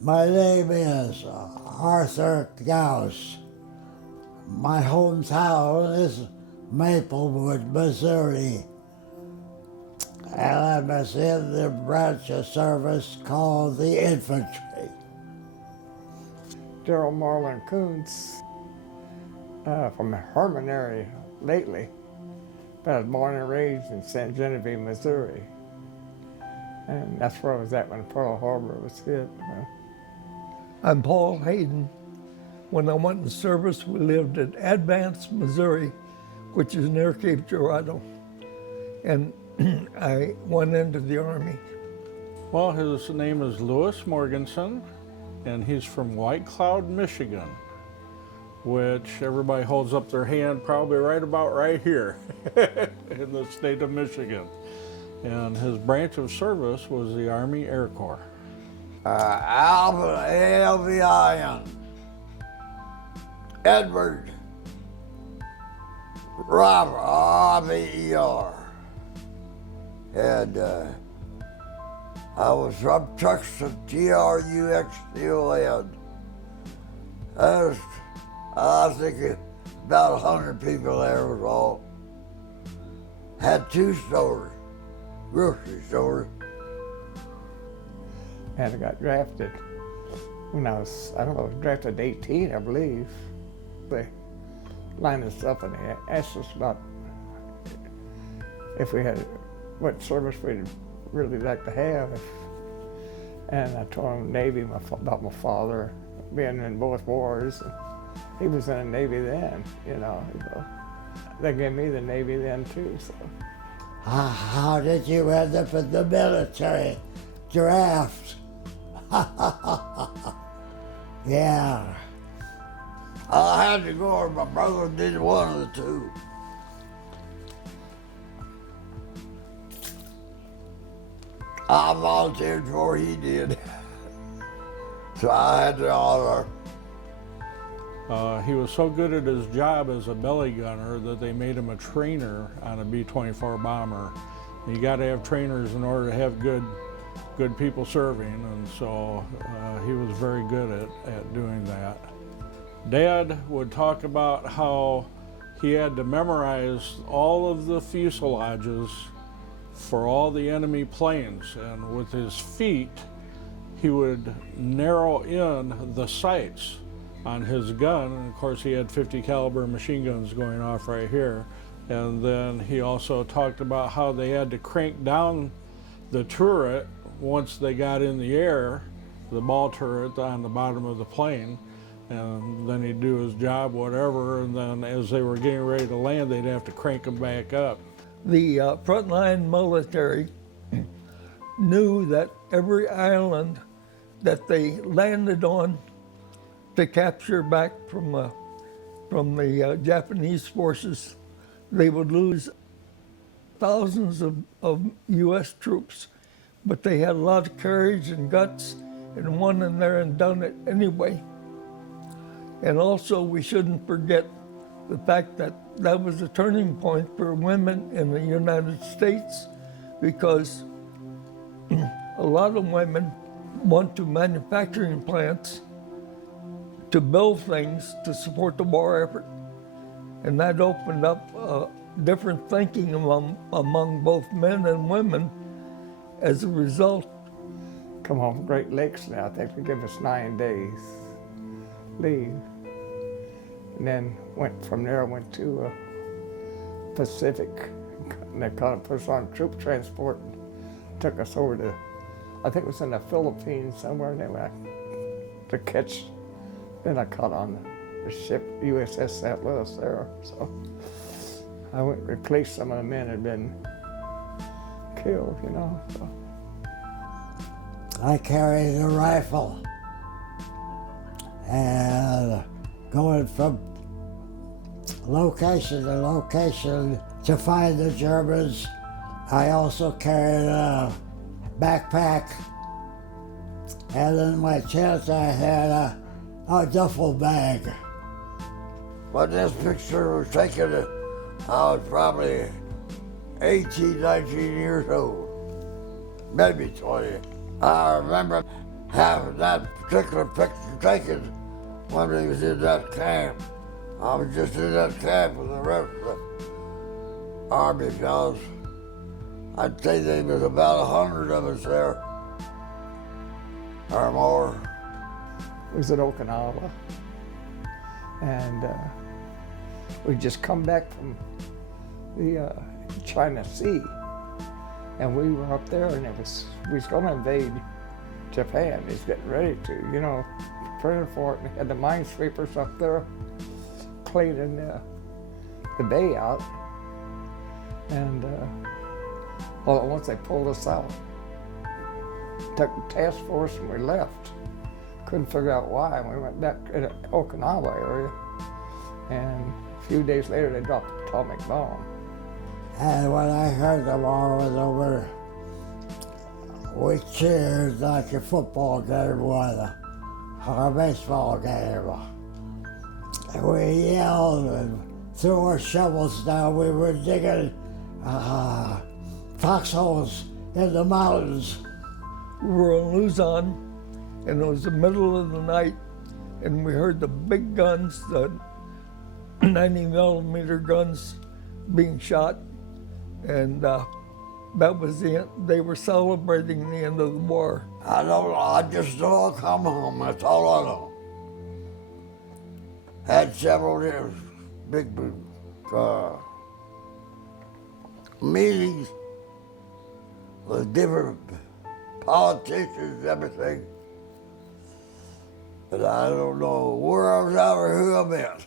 My name is Arthur Gauss. My hometown is Maplewood, Missouri. And I was in the branch of service called the infantry. Daryl Marlin Kuntz from the Herman area lately, but I was born and raised in St. Genevieve, Missouri. And that's where I was at when Pearl Harbor was hit. I'm Paul Hayden. When I went in service, we lived in Advance, Missouri, which is near Cape Girardeau. And I went into the Army. Well, his name is Louis Morganson, and he's from White Cloud, Michigan, which everybody holds up their hand probably right about right here in the state of Michigan. And his branch of service was the Army Air Corps. Alvin A.L.V.I.N. Edward Robert R.V.E.R. And I was from Truxton, Truxton. I think about 100 people there was all. Had 2 stores, grocery stores. And I got drafted when I was drafted at 18, I believe. They lined us up and they asked us about if we had, what service we'd really like to have. And I told them Navy about my father being in both wars. He was in the Navy then, you know. So they gave me the Navy then too. So. How did you end up in the military draft? Yeah. I had to go, or my brother did one of the two. I volunteered before he did. So I had the honor. He was so good at his job as a belly gunner that they made him a trainer on a B-24 bomber. You got to have trainers in order to have good people serving, and so he was very good at doing that. Dad would talk about how he had to memorize all of the fuselages for all the enemy planes, and with his feet he would narrow in the sights on his gun, and of course he had 50 caliber machine guns going off right here. And then he also talked about how they had to crank down the turret once they got in the air, the ball turret on the bottom of the plane, and then he'd do his job, whatever, and then as they were getting ready to land, they'd have to crank them back up. The frontline military knew that every island that they landed on to capture back from the Japanese forces, they would lose thousands of U.S. troops. But they had a lot of courage and guts and went in there and done it anyway. And also, we shouldn't forget the fact that that was a turning point for women in the United States, because a lot of women went to manufacturing plants to build things to support the war effort. And that opened up different thinking among both men and women. As a result, Come home from Great Lakes now, I think they give us 9 days leave. And then from there, went to Pacific. And they put us on troop transport and took us over to, I think it was in the Philippines somewhere, and they went to catch. Then I caught on the ship USS St. Louis there. So I went and replaced some of the men that had been killed, you know. So. I carried a rifle, and going from location to location to find the Germans. I also carried a backpack, and in my chest I had a duffel bag. When this picture was taken, I was probably 18, 19 years old, maybe 20. I remember have that particular picture taken when he was in that camp. I was just in that camp with the rest of the Army fellows. I'd say there was about 100 of us there, or more. It was at Okinawa, and we just come back from the China Sea, and we were up there, and we was going to invade Japan. He's getting ready to, you know, preparing for it. And we had the minesweepers up there cleaning the bay out, and all at once they pulled us out. Took the task force and we left. Couldn't figure out why. And we went back to the Okinawa area, and a few days later they dropped an atomic bomb. And when I heard the war was over, we cheered like a football game was, or a baseball game. We yelled and threw our shovels down. We were digging foxholes in the mountains. We were in Luzon, and it was the middle of the night, and we heard the big guns, the 90mm guns being shot, and that was the end. They were celebrating the end of the war. I don't know, I just know I'll come home, that's all I know. Had several years, big meetings with different politicians, everything. But I don't know where I was at or who I met.